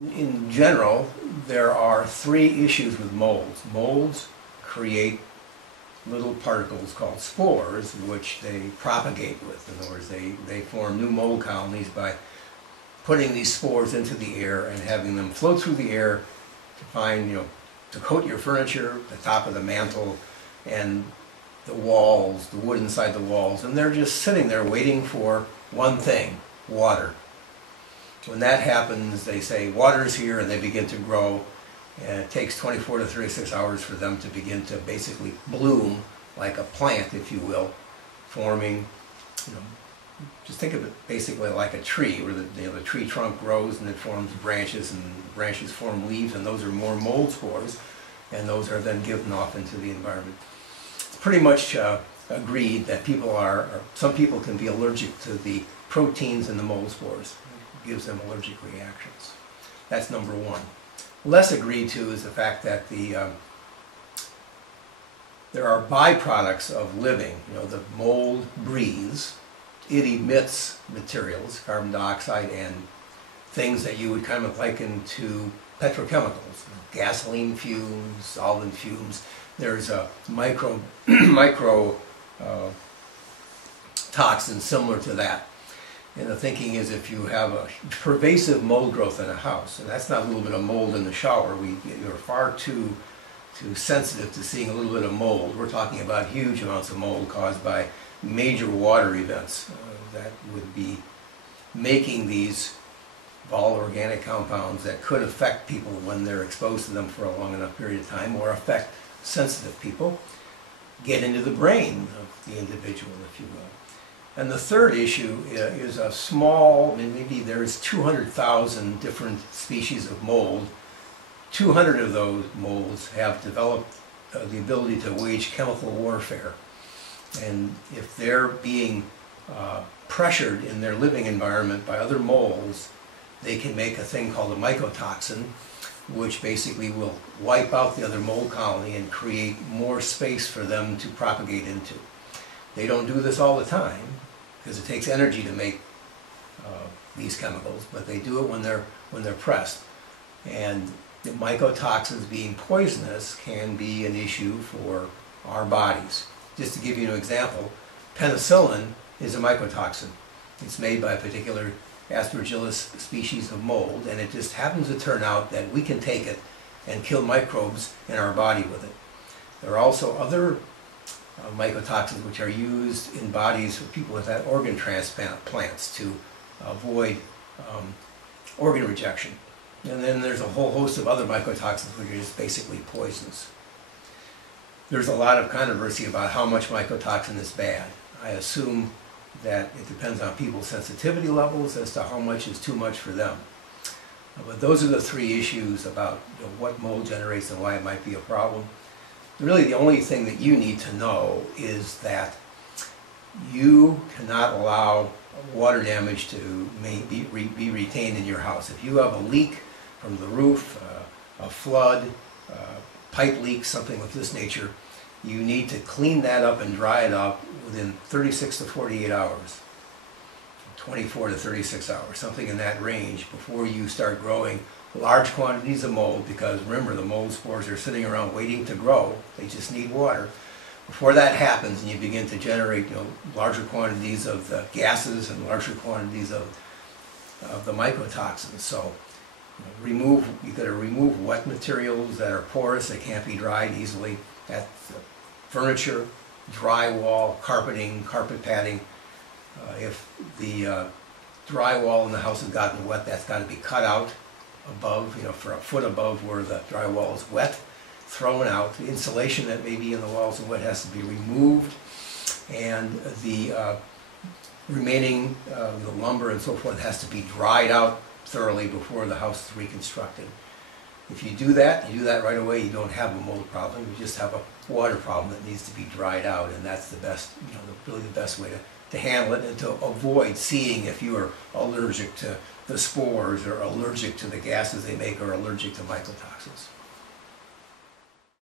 In general, there are three issues with molds. Molds create little particles called spores, which they propagate with. In other words, they form new mold colonies by putting these spores into the air and having them float through the air to find, to coat your furniture, the top of the mantle, and the walls, the wood inside the walls. And they're just sitting there waiting for one thing: water. When that happens, they say, water's here, and they begin to grow. And it takes 24 to 36 hours for them to begin to basically bloom like a plant, if you will, forming, just think of it basically like a tree, where the tree trunk grows and it forms branches, and branches form leaves, and those are more mold spores, and those are then given off into the environment. It's pretty much agreed that some people can be allergic to the proteins in the mold spores. It gives them allergic reactions. That's number one. Less agreed to is the fact that there are byproducts of living. The mold breathes. It emits materials, carbon dioxide, and things that you would kind of liken to petrochemicals, gasoline fumes, solvent fumes. There's a micro toxin similar to that. And the thinking is, if you have a pervasive mold growth in a house, and that's not a little bit of mold in the shower, you're far too sensitive to seeing a little bit of mold. We're talking about huge amounts of mold caused by major water events that would be making these volatile organic compounds that could affect people when they're exposed to them for a long enough period of time, or affect sensitive people, get into the brain of the individual, if you will. And the third issue is a small, maybe there's 200,000 different species of mold. 200 of those molds have developed the ability to wage chemical warfare. And if they're being pressured in their living environment by other molds, they can make a thing called a mycotoxin, which basically will wipe out the other mold colony and create more space for them to propagate into. They don't do this all the time, because it takes energy to make these chemicals, but they do it when they're pressed. And the mycotoxins being poisonous can be an issue for our bodies. Just to give you an example, penicillin is a mycotoxin. It's made by a particular Aspergillus species of mold, and it just happens to turn out that we can take it and kill microbes in our body with it. There are also other mycotoxins which are used in bodies of people who've had organ transplants to avoid organ rejection. And then there's a whole host of other mycotoxins which are just basically poisons. There's a lot of controversy about how much mycotoxin is bad. I assume that it depends on people's sensitivity levels as to how much is too much for them. But those are the three issues about what mold generates and why it might be a problem. Really, the only thing that you need to know is that you cannot allow water damage to be retained in your house. If you have a leak from the roof, a flood, pipe leak, something of this nature, you need to clean that up and dry it up within 36 to 48 hours, 24 to 36 hours, something in that range, before you start growing large quantities of mold. Because remember, the mold spores are sitting around waiting to grow. They just need water. Before that happens and you begin to generate larger quantities of the gases and larger quantities of the mycotoxins. So you've got to remove wet materials that are porous, that can't be dried easily. That's furniture, drywall, carpeting, carpet padding. If the drywall in the house has gotten wet, that's got to be cut out above, for a foot above where the drywall is wet, thrown out. The insulation that may be in the walls and wet has to be removed, and the remaining the lumber and so forth has to be dried out thoroughly before the house is reconstructed. If you do that right away, you don't have a mold problem. You just have a water problem that needs to be dried out, and that's the best, really the best way to handle it, and to avoid seeing if you are allergic to the spores or allergic to the gases they make or allergic to mycotoxins.